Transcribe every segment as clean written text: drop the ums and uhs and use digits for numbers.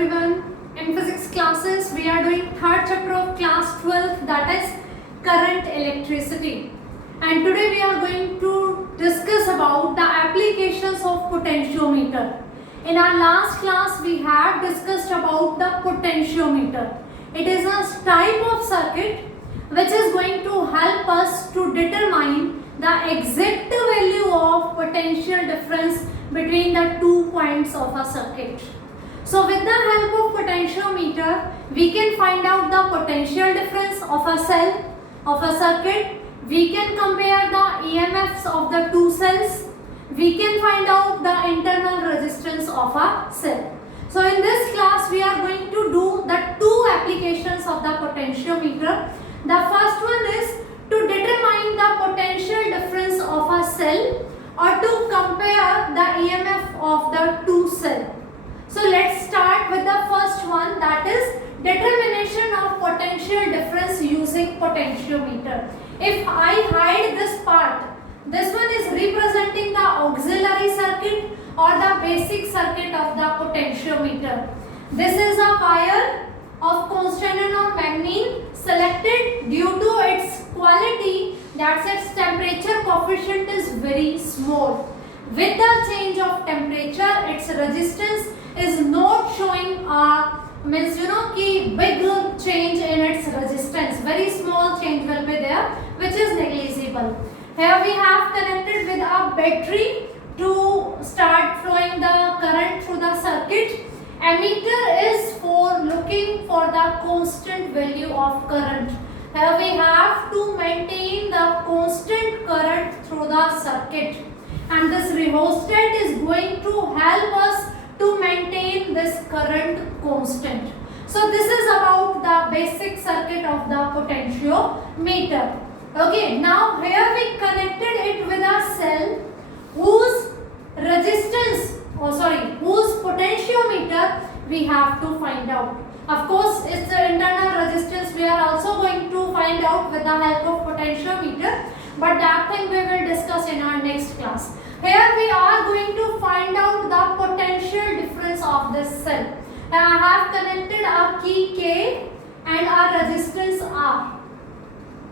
everyone. In physics classes, we are doing third chapter of class 12, that is current electricity. And today we are going to discuss about the applications of potentiometer. In our last class, we have discussed about the potentiometer. It is a type of circuit which is going to help us to determine the exact value of potential difference between the 2 points of a circuit. So with the help of potentiometer, we can find out the potential difference of a cell, of a circuit. We can compare the EMFs of the two cells. We can find out the internal resistance of a cell. So in this class, we are going to do the two applications of the potentiometer. The first one is to determine the potential difference of a cell or to compare the EMF of the two cells. So let's start with the first one, that is determination of potential difference using potentiometer. If I hide this part, this one is representing the auxiliary circuit or the basic circuit of the potentiometer. This is a wire of constant or magnesium selected due to its quality, that its temperature coefficient is very small. With the change of temperature, its resistance is not showing a big change in its resistance. Very small change will be there, which is negligible. Here we have connected with a battery to start flowing the current through the circuit. Ammeter is for looking for the constant value of current. Here we have to maintain the constant current through the circuit, and this rheostat is going to help us to maintain this current constant. So this is about the basic circuit of the potentiometer. Okay, now here we connected it with a cell whose whose potentiometer we have to find out. Of course, it's the internal resistance we are also going to find out with the help of potentiometer, but that thing we will discuss in our next class. Here we are going to find out the potential difference of this cell. I have connected a key K and a resistance R.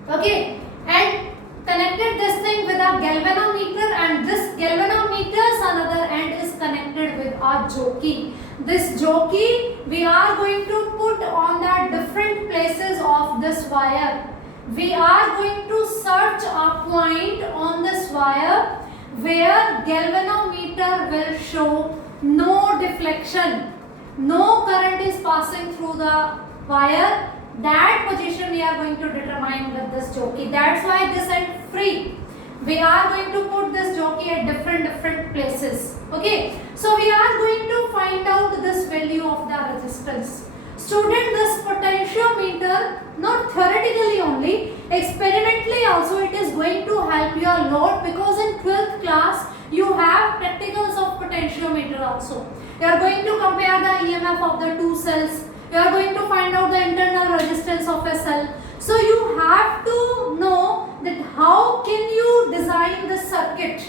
Okay, and connected this thing with a galvanometer, and this galvanometer's another end is connected with a jockey. This jockey we are going to put on the different places of this wire. We are going to search a point on this wire where galvanometer will show no deflection, no current is passing through the wire. That position we are going to determine with this jockey. That's why this end free. We are going to put this jockey at different places. Okay, so we are going to find out this value of the resistance. Student, this potentiometer, not theoretically only, experimentally also it is going to help you a lot, because in 12th class you have practicals of potentiometer also. You are going to compare the EMF of the two cells. You are going to find out the internal resistance of a cell. So you have to know that how can you design this circuit.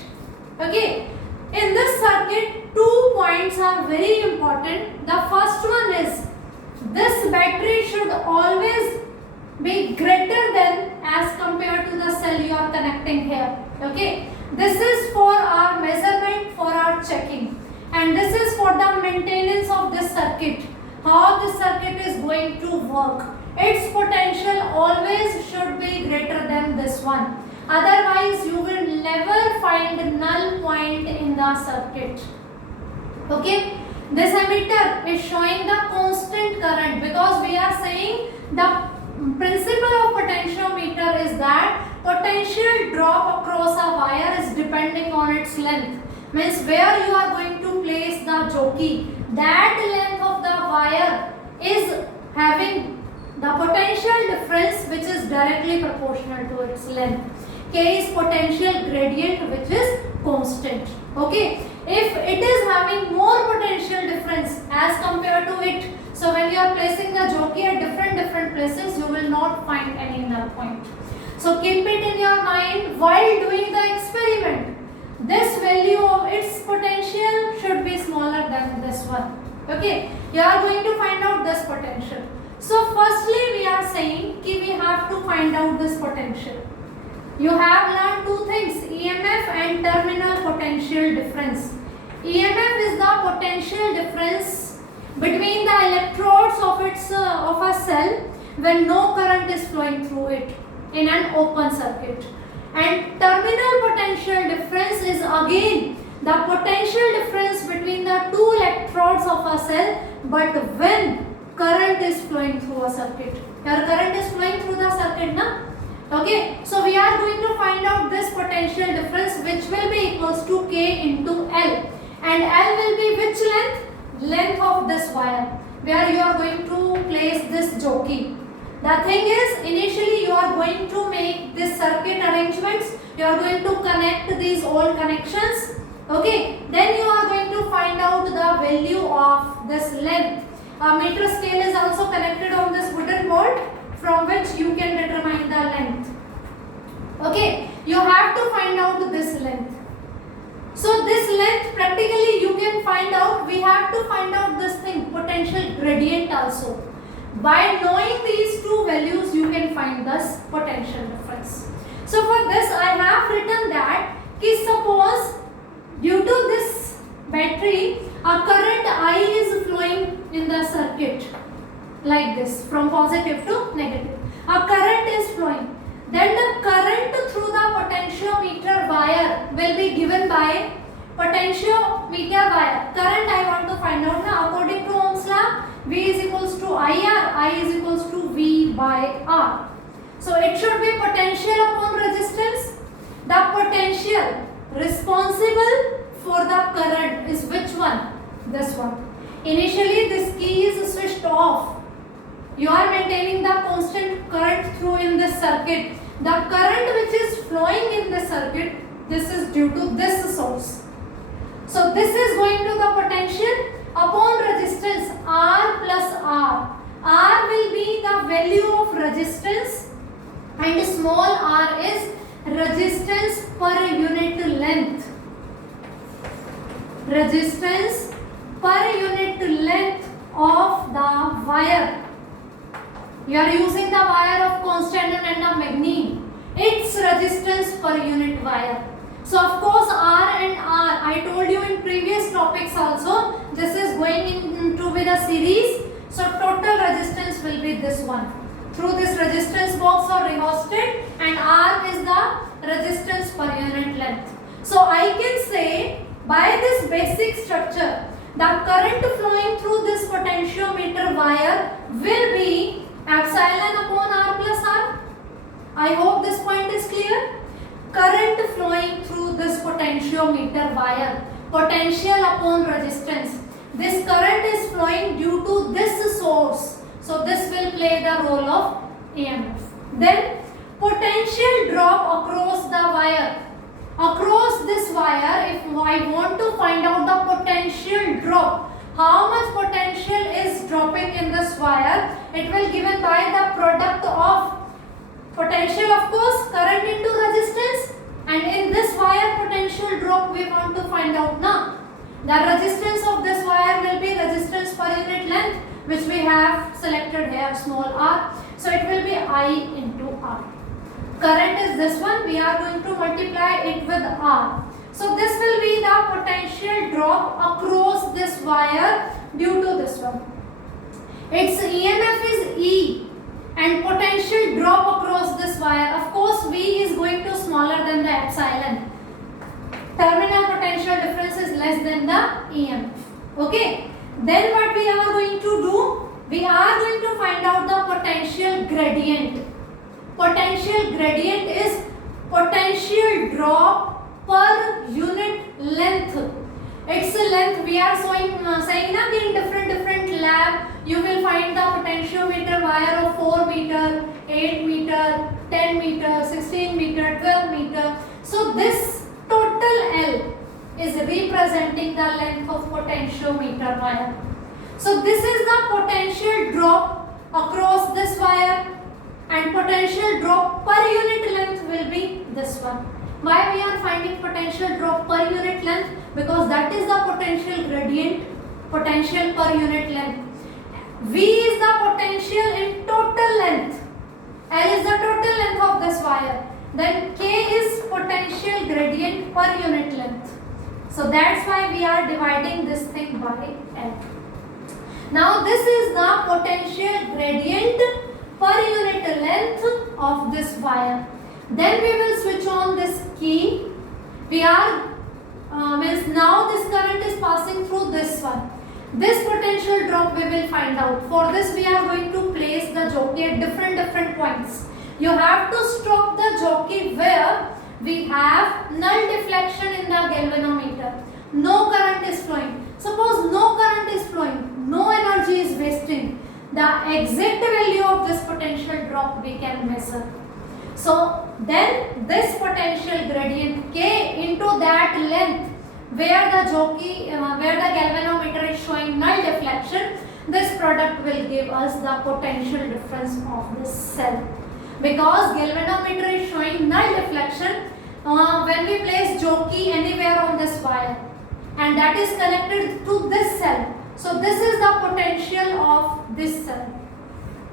Okay, in this circuit 2 points are very important. The first one is this battery should always be greater than as compared to the cell you are connecting here. Okay, this is for our measurement, for our checking, and this is for the maintenance of this circuit, how this circuit is going to work. Its potential always should be greater than this one, otherwise you will never find null point in the circuit. Okay, this ammeter is showing the constant current, because we are saying the principle of potentiometer is that potential drop across a wire is depending on its length. Means where you are going to place the jockey, that length of the wire is having the potential difference which is directly proportional to its length. K is potential gradient, which is constant. Okay, if it is having more potential difference as compared to it, so when you are placing the jockey at different places, you will not find any null point. So keep it in your mind while doing the experiment. This value of its potential should be smaller than this one. Okay, you are going to find out this potential. So firstly we are saying कि we have to find out this potential. You have learned two things, EMF and terminal potential difference. EMF is the potential difference between the electrodes of a cell when no current is flowing through it in an open circuit. And terminal potential difference is again the potential difference between the two electrodes of a cell, but when current is flowing through a circuit. Your current is flowing through the circuit, na? Okay, so we are going to find out this potential difference, which will be equals to K into L. And L will be which length? Length of this wire, where you are going to place this jockey. The thing is, initially you are going to make this circuit arrangements. You are going to connect these old connections. Okay, then you are going to find out the value of this length. A meter scale is also connected on this wooden board, from which you can determine the length. Okay, you have to find out this length. So this length practically you can find out, we have to find out this thing, potential gradient also. By knowing these two values you can find this potential difference. So for this I have written that, suppose due to this battery a current I is flowing in the circuit like this, from positive to negative. A current is flowing. Then the current through the potentiometer wire will be given by potentiometer wire. Current I want to find out now. According to Ohm's law, V is equals to IR, I is equals to V by R. So it should be potential upon resistance. The potential responsible for the current is which one? This one. Initially this key is switched off. You are maintaining the constant current through in this circuit. The current which is flowing in the circuit, this is due to this source. So this is going to the potential upon resistance R plus R. R will be the value of resistance and small r is resistance per unit length. Resistance per unit length of the wire. You are using the wire of constant and a magnete. Its resistance per unit wire. So of course R and R, I told you in previous topics also, this is going to be the series. So total resistance will be this one. Through this resistance box or rheostat, and R is the resistance per unit length. So I can say by this basic structure, the current flowing through this potentiometer wire will be epsilon upon R plus R. I hope this point is clear. Current flowing through this potentiometer wire, potential upon resistance. This current is flowing due to this source. So this will play the role of EMF. Then potential drop across the wire. Across this wire, if I want to find out the potential drop, how much potential is dropping in this wire, it will given by the product of potential, of course, current into resistance, and in this wire potential drop we want to find out now. The resistance of this wire will be resistance per unit length, which we have selected here, small r. So it will be I into R. Current is this one, we are going to multiply it with R. So this will be the potential drop across this wire due to this one. Its EMF is E and potential drop across this wire. Of course V is going to smaller than the epsilon. Terminal potential difference is less than the EMF. Okay. Then what we are going to do? We are going to find out the potential gradient. Potential gradient is potential drop per unit length. Its length we are saying na in different lab you will find the potentiometer wire of 4 meter, 8 meter, 10 meter, 16 meter, 12 meter. So this total L is representing the length of potentiometer wire. So this is the potential drop across this wire, and potential drop per unit length will be this one. Why we are finding potential drop per unit length? Because that is the potential gradient potential per unit length. V is the potential in total length. L is the total length of this wire. Then K is potential gradient per unit length. So that's why we are dividing this thing by L. Now this is the potential gradient per unit length of this wire. Then we will switch on this key. We are means now this current is passing through this one. This potential drop we will find out. For this we are going to place the jockey at different points. You have to stop the jockey where we have null deflection in the galvanometer. No current is flowing. Suppose no current is flowing, no energy is wasting. The exact value of this potential drop we can measure. So then this potential gradient K into that length where the jockey, where the galvanometer is showing null deflection, this product will give us the potential difference of this cell. Because galvanometer is showing null deflection when we place jockey anywhere on this wire, and that is connected to this cell. So this is the potential of this cell.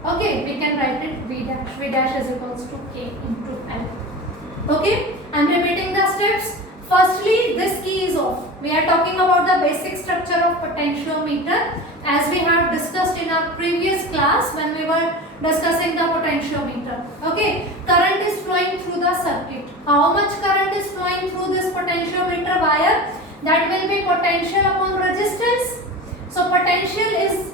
Okay, we can write it V dash. V dash is equals to K into L. Okay, I am repeating the steps. Firstly, this key is off. We are talking about the basic structure of potentiometer as we have discussed in our previous class when we were discussing the potentiometer. Okay, current is flowing through the circuit. How much current is flowing through this potentiometer wire? That will be potential upon resistance. So potential is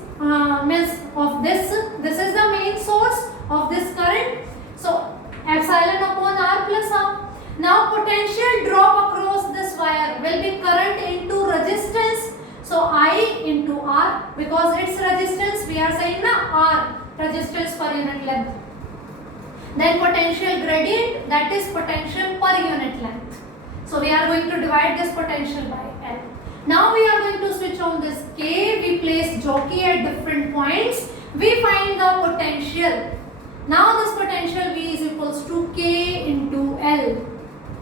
means of this is the main source of this current. So epsilon upon R plus R. Now potential drop across this wire will be current into resistance. So I into R, because its resistance we are saying na R, resistance per unit length. Then potential gradient, that is potential per unit length. So we are going to divide this potential by L. Now we are going to switch on this K. We place jockey at different points. We find the potential. Now this potential V is equals to K into L.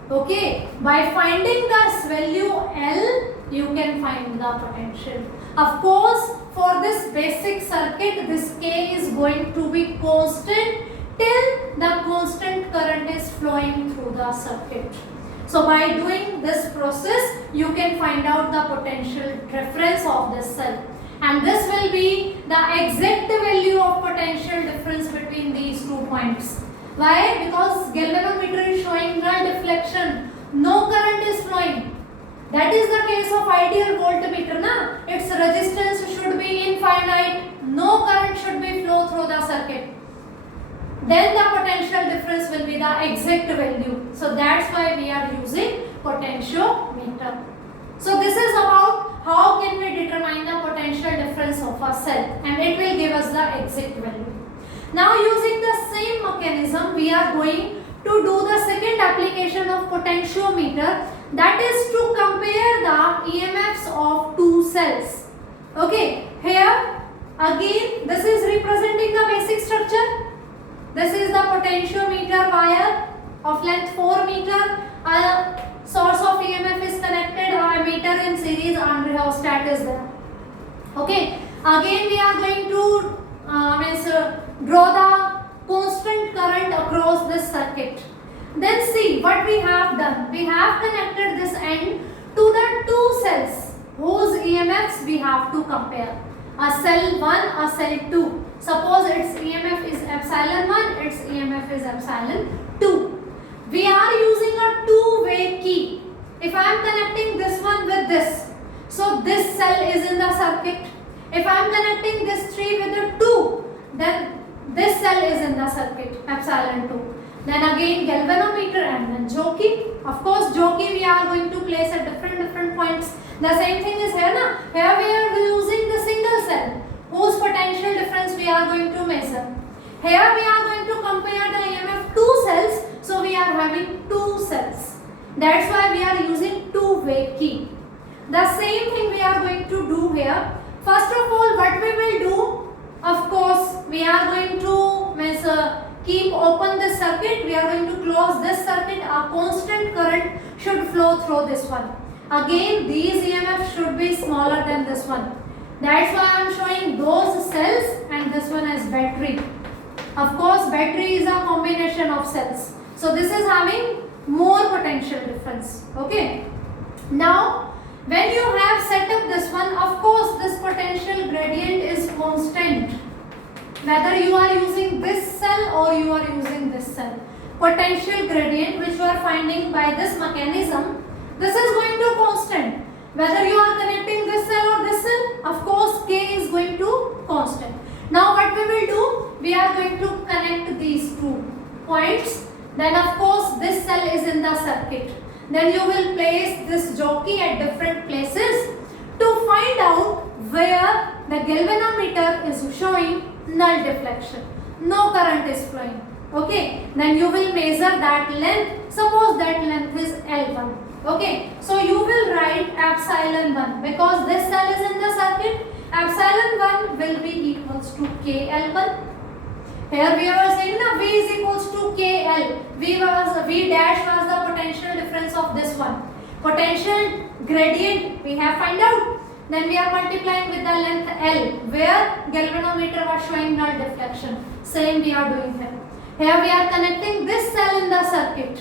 Okay, by finding this value L, you can find the potential. Of course, for this basic circuit, this K is going to be constant till the constant current is flowing through the circuit. So by doing this process, you can find out the potential difference of this cell. And this will be the exact value of potential difference between these 2 points. Why? Because galvanometer is showing null deflection. No current is flowing. That is the case of ideal voltmeter. Na? Its resistance should be infinite. No current should be flow through the circuit. Then the potential difference will be the exact value. So that's why we are using potentiometer. So this is about how can we determine the potential difference of a cell, and it will give us the exact value. Now using the same mechanism, we are going to do the second application of potentiometer, that is to compare the EMFs of 2 cells. Okay, here again this is representing the basic structure. This is the potentiometer wire of length 4 meter. A source of EMF is connected, a meter in series, and rheostat is there. Okay, again we are going to draw the constant current across this circuit. Then see what we have done. We have connected this end to the 2 cells whose EMFs we have to compare. A cell 1, a cell 2. Suppose its EMF is epsilon 1, its EMF is epsilon 2. We are using a two-way key. If I am connecting this one with this, so this cell is in the circuit. If I am connecting this 3 with the 2, then this cell is in the circuit, epsilon 2. Then again galvanometer and then jockey. Of course jockey we are going to place at different points. The same thing is here na. Here we are using the single cell whose potential difference we are going to measure. Here we are going to compare the EMF 2 cells. So we are having 2 cells. That's why we are using two-way key. The same thing we are going to do here. First of all, what we will do, of course, we are going to keep open this circuit. We are going to close this circuit. A constant current should flow through this one. Again, these EMFs should be smaller than this one. That's why I am showing those cells and this one as battery. Of course, battery is a combination of cells. So this is having more potential difference. Okay. Now, when you have set up this one, of course, this potential gradient is constant. Whether you are using this cell or you are using this cell. Potential gradient which you are finding by this mechanism, this is going to constant. Whether you are connecting this cell or this cell, of course, K is going to constant. Now what we will do, we are going to connect these two points. Then of course this cell is in the circuit. Then you will place this jockey at different places to find out where the galvanometer is showing null deflection. No current is flowing. Okay. Then you will measure that length. Suppose that length is L1. Okay. So you will write epsilon 1 because this cell is in the circuit. Epsilon 1 will be equals to KL1. Here we were saying that V is equals to KL. V dash was the potential difference of this one. Potential gradient we have find out. Then we are multiplying with the length L where galvanometer was showing null deflection. Same we are doing here. Here we are connecting this cell in the circuit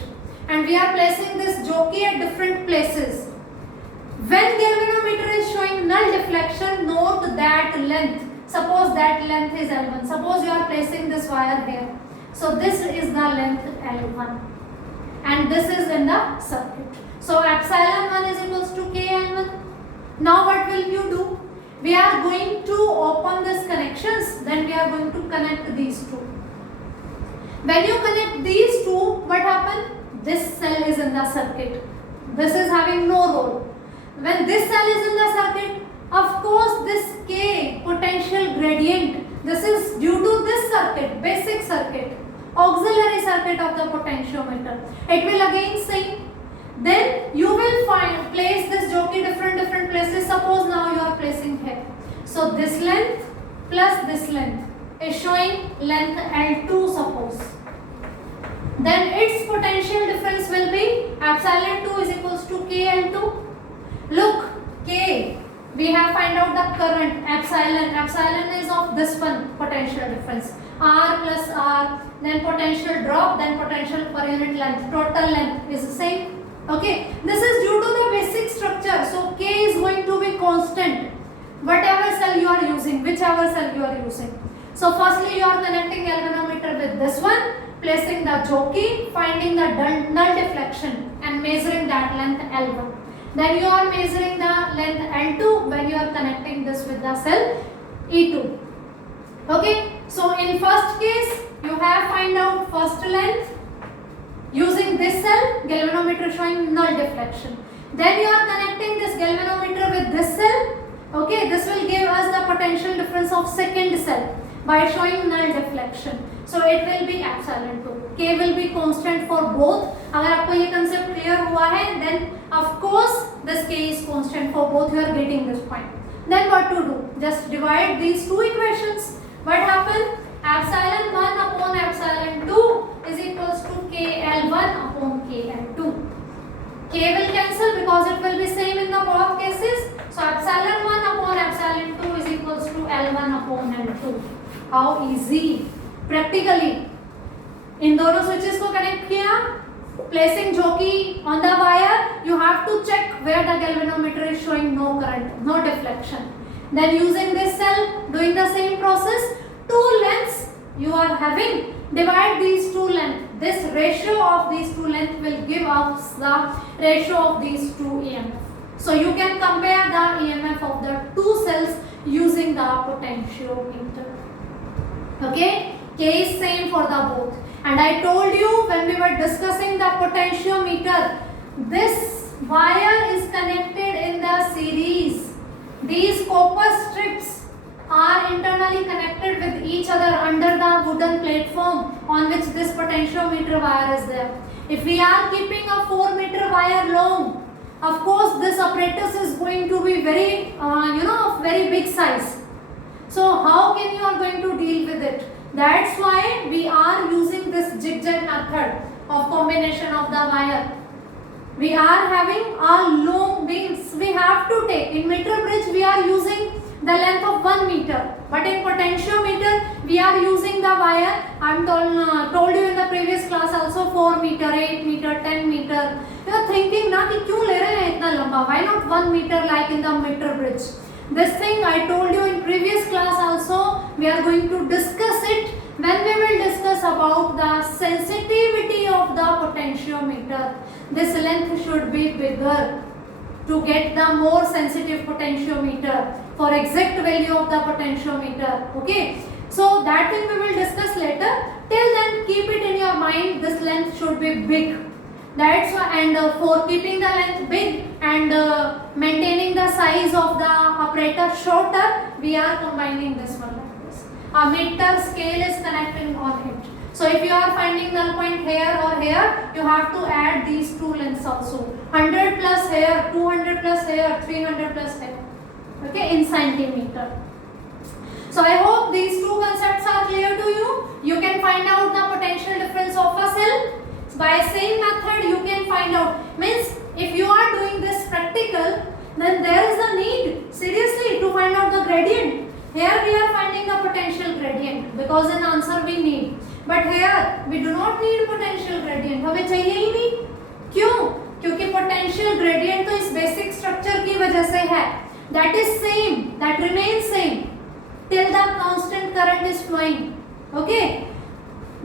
and we are placing this jockey at different places. When galvanometer is showing null deflection, note that length. Suppose that length is L1. Suppose you are placing this wire here. So this is the length L1 and this is in the circuit. So epsilon 1 is equals to KL1. Now what will you do? We are going to open these connections. Then we are going to connect these two. When you connect these two, what happens? This cell is in the circuit. This is having no role. When this cell is in the circuit, of course this K potential gradient, this is due to this circuit, basic circuit, auxiliary circuit of the potentiometer. It will again same. Then you will place this jockey different places. Suppose now you are placing here. So this length plus this length is showing length L2 suppose. Then its potential difference will be epsilon 2 is equals to KL2. Look, K, we have find out the current epsilon is of this one potential difference. R plus R, then potential drop, then potential per unit length. Total length is the same. Okay, this is due to the basic structure. So K is going to be constant. Whatever cell you are using, whichever cell you are using. So firstly you are connecting galvanometer with this one, placing the jockey, finding the null deflection and measuring that length L1. Then you are measuring the length L2 when you are connecting this with the cell E2. Okay, so in first case you have find out first length using this cell, galvanometer showing null deflection. Then you are connecting this galvanometer with this cell. Okay, this will give us the potential difference of second cell by showing null deflection. So it will be epsilon 2. K will be constant for both. अगर आपको ये concept clear हुआ है, then of course this K is constant for both. You are getting this point. Then what to do? Just divide these two equations. What happens? Epsilon 1 upon epsilon 2 is equals to KL1 upon KL2. K will cancel because it will be same in the both cases. So epsilon 1 upon epsilon 2 is equals to L1 upon L2. How easy! Practically, इन दोनों switches को connect किया, placing jockey on the wire, you have to check where the galvanometer is showing no current, no deflection. Then using this cell, doing the same process, two lengths you are having, divide these two lengths. This ratio of these two lengths will give us the ratio of these two EMF. So you can compare the EMF of the two cells using the potentiometer. Okay, K is same for the both. And I told you when we were discussing the potentiometer, this wire is connected in the series. These copper strips are internally connected with each other under the wooden platform on which this potentiometer wire is there. If we are keeping a 4 meter wire long, of course this apparatus is going to be very, of very big size. So how can you are going to deal with it? That's why we are using this zigzag method of combination of the wire. We are having a long beams. We have to take in meter bridge. We are using the length of 1 meter. But in potentiometer we are using the wire. I am told you in the previous class also 4 meter, 8 meter, 10 meter. You are thinking ना कि क्यों ले रहे हैं इतना लंबा? Why not 1 meter like in the meter bridge? This thing I told you in previous class also. We are going to discuss it when we will discuss about the sensitivity of the potentiometer. This length should be bigger to get the more sensitive potentiometer for exact value of the potentiometer. Okay, so that thing we will discuss later. Till then keep it in your mind, this length should be big. That's why, and for keeping the length big and maintaining the size of the apparatus shorter, we are combining this one like this. A meter scale is connected on it. So if you are finding null point here or here, you have to add these two lengths also. 100 plus here, 200 plus here, 300 plus here. Okay, in centimeter. So I hope these two concepts are clear to you. You can find out the potential difference of a cell. By same method you can find out. Means if you are doing this practical, then there is a need seriously to find out the gradient. Here we are finding the potential gradient because in answer we need. But here we do not need potential gradient. हमें चाहिए ही नहीं. क्यों? क्योंकि potential gradient तो इस basic structure की वजह से है. That is same. That remains same till the constant current is flowing. Okay.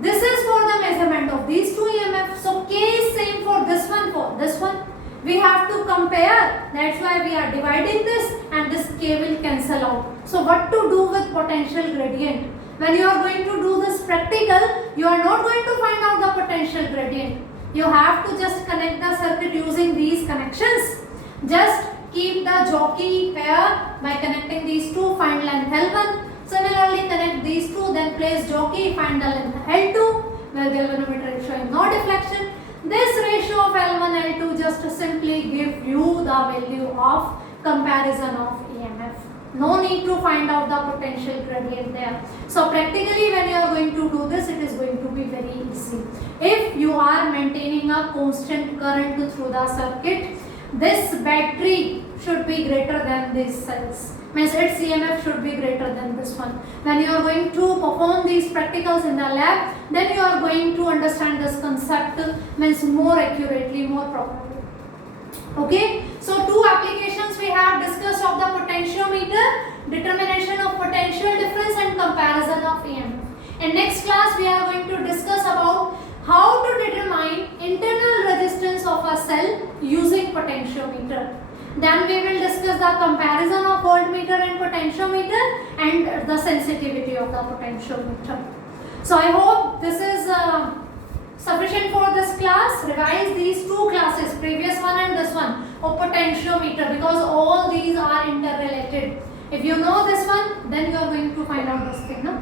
This is for the measurement of these two EMF. So K is same for this one, for this one. We have to compare. That's why we are dividing this, and this K will cancel out. So what to do with potential gradient? When you are going to do this practical, you are not going to find out the potential gradient. You have to just connect the circuit using these connections. Just keep the jockey here by connecting these two, find length L1. Similarly, connect these two, then place jockey, find the length L2, where galvanometer is showing no deflection. This ratio of L1, L2 just simply give you the value of comparison of EMF. No need to find out the potential gradient there. So practically when you are going to do this, it is going to be very easy. If you are maintaining a constant current through the circuit, this battery should be greater than these cells. Means its EMF should be greater than this one. When you are going to perform these practicals in the lab, then you are going to understand this concept means more accurately, more properly. Okay, so two applications we have discussed of the potentiometer, determination of potential difference and comparison of EMF. In next class we are going to discuss about how to determine internal resistance of a cell using potentiometer. Then we will discuss the comparison of voltmeter and potentiometer and the sensitivity of the potentiometer. So I hope this is sufficient for this class. Revise these two classes, previous one and this one, of potentiometer, because all these are interrelated. If you know this one, then you are going to find out this thing, no?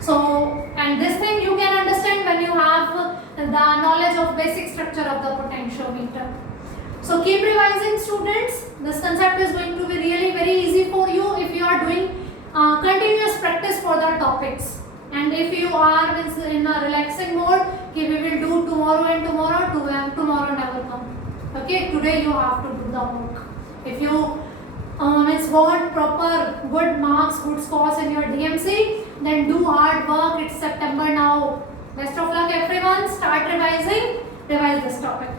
So, and this thing you can understand when you have the knowledge of basic structure of the potentiometer. So keep revising, students. This concept is going to be really very easy for you if you are doing continuous practice for the topics. And if you are in a relaxing mode, okay, we will do tomorrow and tomorrow never come. Okay, today you have to do the work. If you want proper good marks, good scores in your DMC, then do hard work. It's September now. Best of luck everyone. Start revising. Revise this topic.